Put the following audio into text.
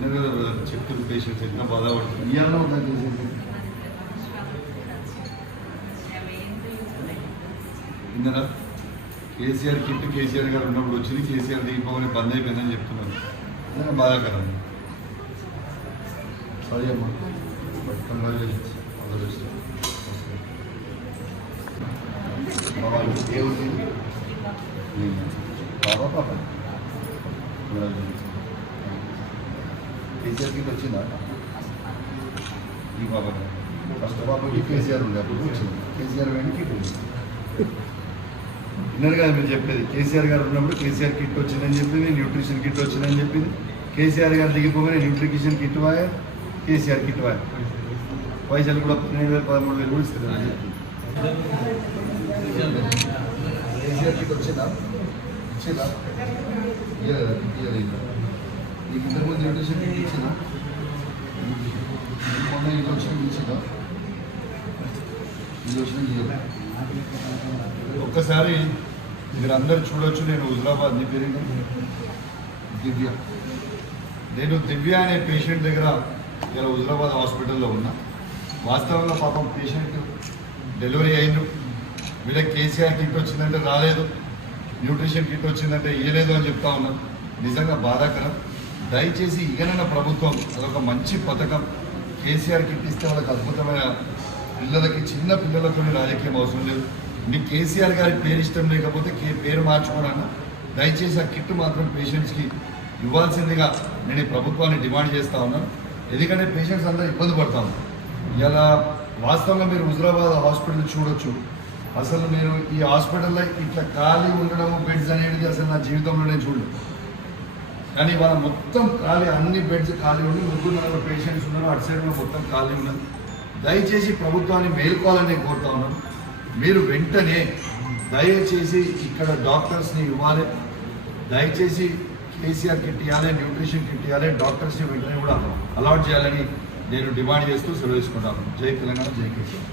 కదా బ్రదర్, చెప్తున్న పేషెంట్స్ ఎంత బాధపడుతుంది. ఇవాళ ఉందా చేసేది ఇందరా కేసీఆర్ కిట్ కేసీఆర్ గారు ఉన్నప్పుడు వచ్చింది, కేసీఆర్ దిగిపోగానే బంద్ అయిపోయిందని చెప్తున్నారు. నిజంగా బాధాకరం. సారీ అమ్మా, but congratulations, all the best. బాబా పాప కేసీఆర్ కిట్ వచ్చిందా? ఈ బాబా ఫస్ట్ బాబాకి కేసీఆర్ ఉండే అప్పుడు వచ్చింది. కేసీఆర్ వెంట కిట్ ఉంది. విన్నారు కదా మీరు చెప్పేది. కేసీఆర్ గారు ఉన్నప్పుడు కేసీఆర్ కిట్ వచ్చిందని చెప్పింది, న్యూట్రిషన్ కిట్ వచ్చిందని చెప్పింది. కేసీఆర్ గారు దిగిపోగానే న్యూట్రిషన్ కిట్ వాయే, కేసీఆర్ కిట్ వాయే. పైసలు కూడా 12,000 13,000 కూడా ఇస్తారు. కేసీఆర్ కిట్ వచ్చిందా? ఇచ్చిందా? ఇయ్యలేదు. నీకు ఇంతకుముందు న్యూట్రిషన్ కిట్ ఇచ్చిందా? మొన్న ఇది వచ్చిన ఇచ్చిందా? ఇది వచ్చిన ఇయ్యలేదు. ఒక్కసారి మీరు అందరు చూడొచ్చు. నేను హుజరాబాద్, నీ పేరు దివ్య. నేను దివ్య అనే పేషెంట్ దగ్గర ఇలా హుజరాబాద్ హాస్పిటల్లో ఉన్నా. వాస్తవంగా పాపం పేషెంట్ డెలివరీ అయిండు. వీళ్ళకి కేసీఆర్ కిట్ వచ్చిందంటే రాలేదు, న్యూట్రిషన్ కిట్ వచ్చిందంటే ఇవ్వలేదు అని చెప్తా ఉన్నాను. నిజంగా బాధాకరం. దయచేసి ఇకనైనా ప్రభుత్వం అదొక మంచి పథకం. కేసీఆర్ కిట్ ఇస్తే వాళ్ళకి అద్భుతమైన పిల్లలకి, చిన్న పిల్లలతో రాజకీయం అవసరం లేదు. మీకు కేసీఆర్ గారి పేరు ఇష్టం లేకపోతే పేరు మార్చుకోనన్నా దయచేసి ఆ కిట్ మాత్రం పేషెంట్స్కి ఇవ్వాల్సిందిగా నేను ఈ ప్రభుత్వాన్ని డిమాండ్ చేస్తూ ఉన్నాను. ఎందుకంటే పేషెంట్స్ అందరూ ఇబ్బంది పడతా ఉన్నారు. ఇలా వాస్తవంగా మీరు హుజరాబాద్ హాస్పిటల్ చూడొచ్చు. అసలు మీరు ఈ హాస్పిటల్లో ఇట్లా ఖాళీ ఉండడం, బెడ్స్ అనేది అసలు నా జీవితంలో నేను చూడలేదు. కానీ వాళ్ళ మొత్తం ఖాళీ, అన్ని బెడ్స్ ఖాళీ ఉండి 3-4 పేషెంట్స్ ఉన్నారు. అటు సైడ్ మొత్తం ఖాళీ ఉన్నది. దయచేసి ప్రభుత్వాన్ని మేలుకోవాలని నేను కోరుతా ఉన్నాను. మీరు వెంటనే దయచేసి ఇక్కడ డాక్టర్స్ని ఇవ్వాలి. దయచేసి కేసీఆర్ కిట్ ఇవ్వాలి, న్యూట్రిషన్ కిట్ ఇవ్వాలి. డాక్టర్స్ని వెంటనే కూడా అలాట్ చేయాలని నేను డిమాండ్ చేస్తూ సెలవు తీసుకుంటాను. జై తెలంగాణ, జై కేసీఆర్.